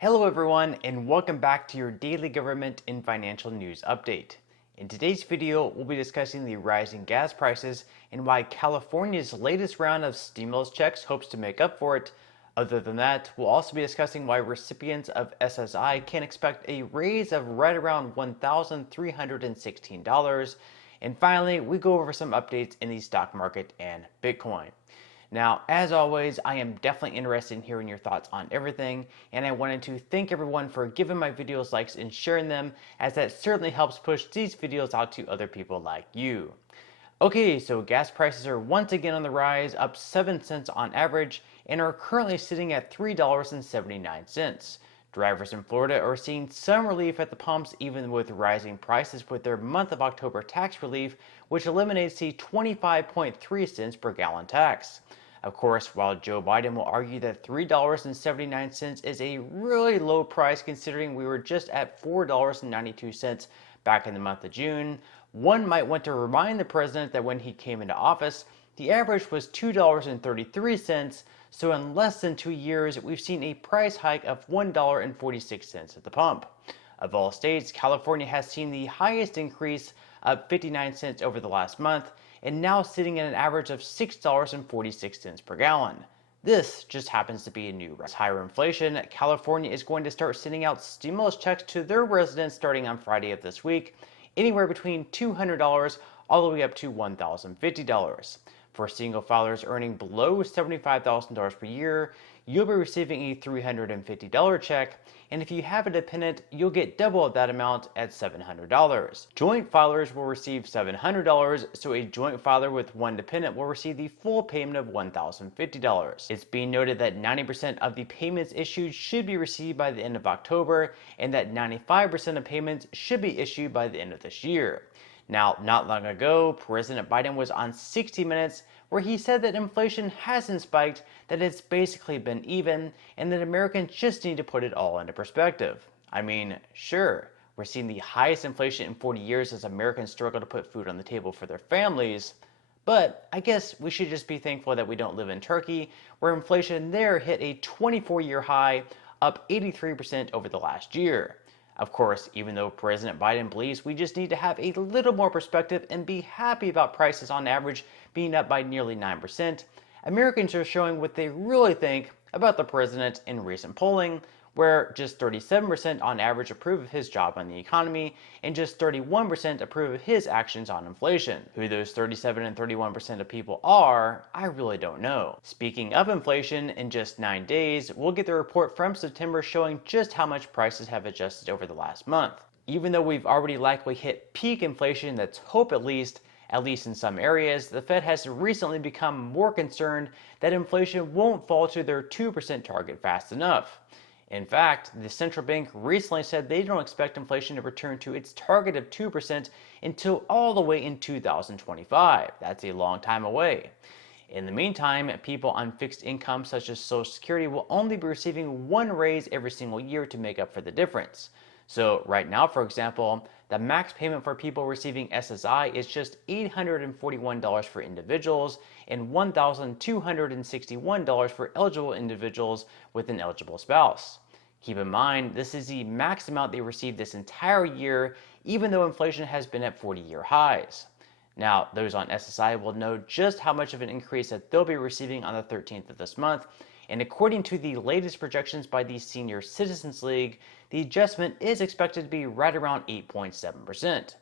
Hello everyone, and welcome back to your daily government and financial news update. In today's video, we'll be discussing the rising gas prices and why California's latest round of stimulus checks hopes to make up for it. Other than that, we'll also be discussing why recipients of SSI can expect a raise of right around $1,316. And finally, we go over some updates in the stock market and Bitcoin. Now, as always, I am definitely interested in hearing your thoughts on everything, and I wanted to thank everyone for giving my videos likes and sharing them, as that certainly helps push these videos out to other people like you. Okay, so gas prices are once again on the rise, up 7 cents on average, and are currently sitting at $3.79. Drivers in Florida are seeing some relief at the pumps even with rising prices with their month of October tax relief, which eliminates the 25.3 cents per gallon tax. Of course, while Joe Biden will argue that $3.79 is a really low price considering we were just at $4.92 back in the month of June, one might want to remind the president that when he came into office, the average was $2.33, so in less than 2 years, we've seen a price hike of $1.46 at the pump. Of all states, California has seen the highest increase of 59 cents over the last month, and now sitting at an average of $6.46 per gallon. This just happens to be a new record. Higher inflation, California is going to start sending out stimulus checks to their residents starting on Friday of this week, anywhere between $200 all the way up to $1,050. For single filers earning below $75,000 per year, you'll be receiving a $350 check, and if you have a dependent, you'll get double of that amount at $700. Joint filers will receive $700, so a joint filer with one dependent will receive the full payment of $1,050. It's being noted that 90% of the payments issued should be received by the end of October, and that 95% of payments should be issued by the end of this year. Now, not long ago, President Biden was on 60 Minutes where he said that inflation hasn't spiked, that it's basically been even, and that Americans just need to put it all into perspective. I mean, sure, we're seeing the highest inflation in 40 years as Americans struggle to put food on the table for their families, but I guess we should just be thankful that we don't live in Turkey, where inflation there hit a 24-year high, up 83% over the last year. Of course, even though President Biden believes we just need to have a little more perspective and be happy about prices on average being up by nearly 9%, Americans are showing what they really think about the president in recent polling, where just 37% on average approve of his job on the economy, and just 31% approve of his actions on inflation. Who those 37 and 31% of people are, I really don't know. Speaking of inflation, in just 9 days, we'll get the report from September showing just how much prices have adjusted over the last month. Even though we've already likely hit peak inflation, that's hope at least in some areas, the Fed has recently become more concerned that inflation won't fall to their 2% target fast enough. In fact, the central bank recently said they don't expect inflation to return to its target of 2% until all the way in 2025. That's a long time away. In the meantime, people on fixed income such as Social Security will only be receiving one raise every single year to make up for the difference. So right now, for example, the max payment for people receiving SSI is just $841 for individuals and $1,261 for eligible individuals with an eligible spouse. Keep in mind, this is the max amount they receive this entire year, even though inflation has been at 40-year highs. Now, those on SSI will know just how much of an increase that they'll be receiving on the 13th of this month, and according to the latest projections by the Senior Citizens League, the adjustment is expected to be right around 8.7%.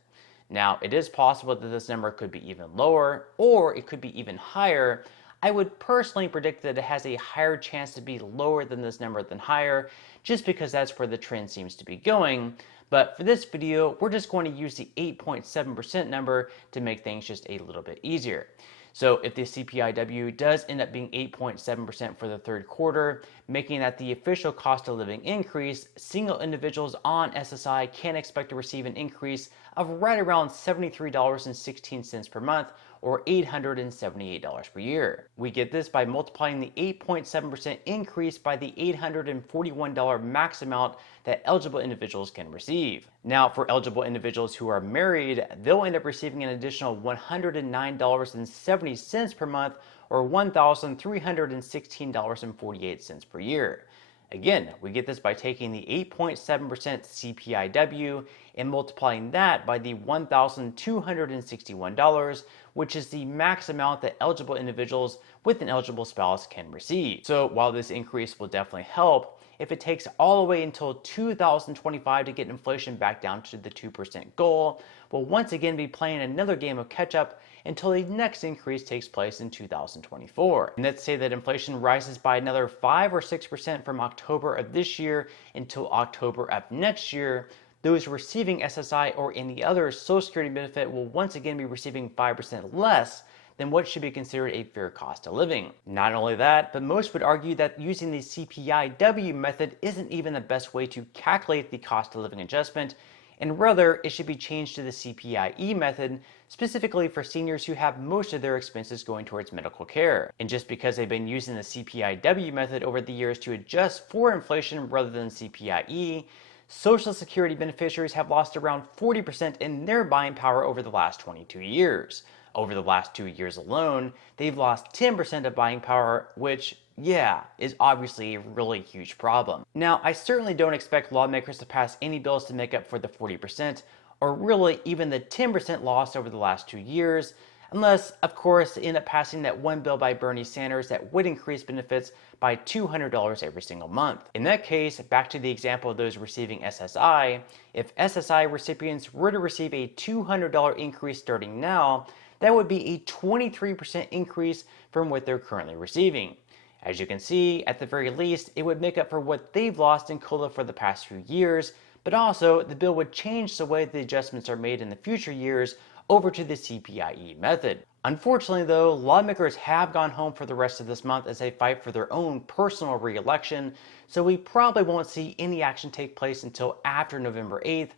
Now, it is possible that this number could be even lower, or it could be even higher. I would personally predict that it has a higher chance to be lower than this number than higher, just because that's where the trend seems to be going. But for this video, we're just going to use the 8.7% number to make things just a little bit easier. So if the CPIW does end up being 8.7% for the third quarter, making that the official cost of living increase, single individuals on SSI can expect to receive an increase of right around $73.16 per month, or $878 per year. We get this by multiplying the 8.7% increase by the $841 max amount that eligible individuals can receive. Now, for eligible individuals who are married, they'll end up receiving an additional $109.70 per month, or $1,316.48 per year. Again, we get this by taking the 8.7% CPIW and multiplying that by the $1,261, which is the max amount that eligible individuals with an eligible spouse can receive. So while this increase will definitely help, if it takes all the way until 2025 to get inflation back down to the 2% goal, we'll once again be playing another game of catch up until the next increase takes place in 2024. And let's say that inflation rises by another 5 or 6% from October of this year until October of next year. Those receiving SSI or any other Social Security benefit will once again be receiving 5% less than what should be considered a fair cost of living. Not only that, but most would argue that using the CPIW method isn't even the best way to calculate the cost of living adjustment, and rather it should be changed to the CPIE method, specifically for seniors who have most of their expenses going towards medical care. And just because they've been using the CPIW method over the years to adjust for inflation rather than CPIE, Social Security beneficiaries have lost around 40% in their buying power over the last 22 years. Over the last 2 years alone, they've lost 10% of buying power, which, yeah, is obviously a really huge problem. Now, I certainly don't expect lawmakers to pass any bills to make up for the 40%, or really even the 10% lost over the last 2 years, unless, of course, they end up passing that one bill by Bernie Sanders that would increase benefits by $200 every single month. In that case, back to the example of those receiving SSI, if SSI recipients were to receive a $200 increase starting now, that would be a 23% increase from what they're currently receiving. As you can see, at the very least, it would make up for what they've lost in COLA for the past few years, but also the bill would change the way the adjustments are made in the future years over to the CPIE method. Unfortunately though, lawmakers have gone home for the rest of this month as they fight for their own personal re-election, so we probably won't see any action take place until after November 8th,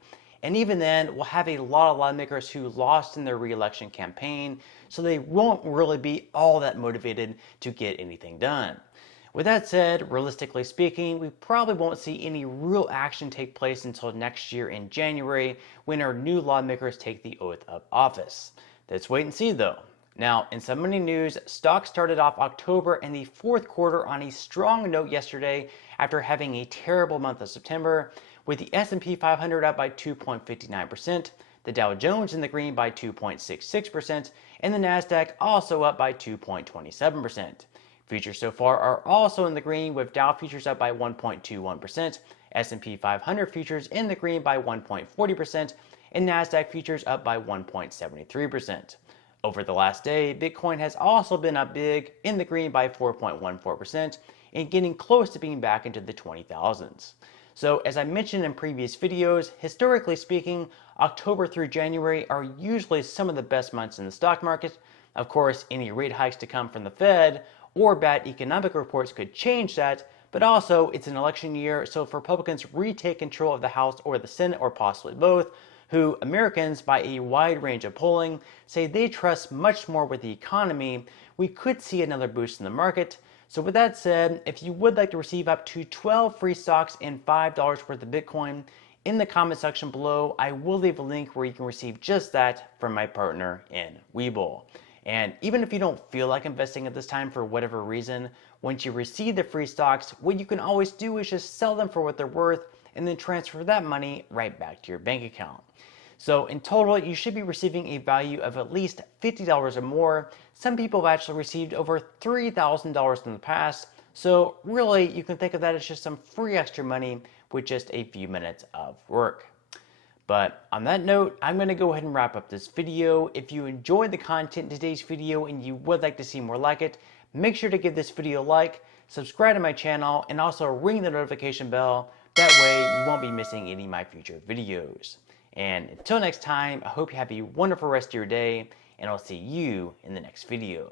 and even then, we'll have a lot of lawmakers who lost in their re-election campaign, so they won't really be all that motivated to get anything done. With that said, realistically speaking, we probably won't see any real action take place until next year in January when our new lawmakers take the oath of office. Let's wait and see though. Now, in some money news, stocks started off October and the fourth quarter on a strong note yesterday after having a terrible month of September, with the S&P 500 up by 2.59%, the Dow Jones in the green by 2.66%, and the Nasdaq also up by 2.27%. Futures so far are also in the green, with Dow futures up by 1.21%, S&P 500 futures in the green by 1.40%, and Nasdaq futures up by 1.73%. Over the last day, Bitcoin has also been up big, in the green by 4.14%, and getting close to being back into the 20,000s. So as I mentioned in previous videos, historically speaking, October through January are usually some of the best months in the stock market. Of course, any rate hikes to come from the Fed or bad economic reports could change that, but also it's an election year, so if Republicans retake control of the House or the Senate or possibly both, who Americans, by a wide range of polling, say they trust much more with the economy, we could see another boost in the market. So with that said, if you would like to receive up to 12 free stocks and $5 worth of Bitcoin, in the comment section below, I will leave a link where you can receive just that from my partner in Webull. And even if you don't feel like investing at this time for whatever reason, once you receive the free stocks, what you can always do is just sell them for what they're worth and then transfer that money right back to your bank account. So in total, you should be receiving a value of at least $50 or more. Some people have actually received over $3,000 in the past. So really, you can think of that as just some free extra money with just a few minutes of work. But on that note, I'm going to go ahead and wrap up this video. If you enjoyed the content in today's video and you would like to see more like it, make sure to give this video a like, subscribe to my channel, and also ring the notification bell. That way you won't be missing any of my future videos. And until next time, I hope you have a wonderful rest of your day, and I'll see you in the next video.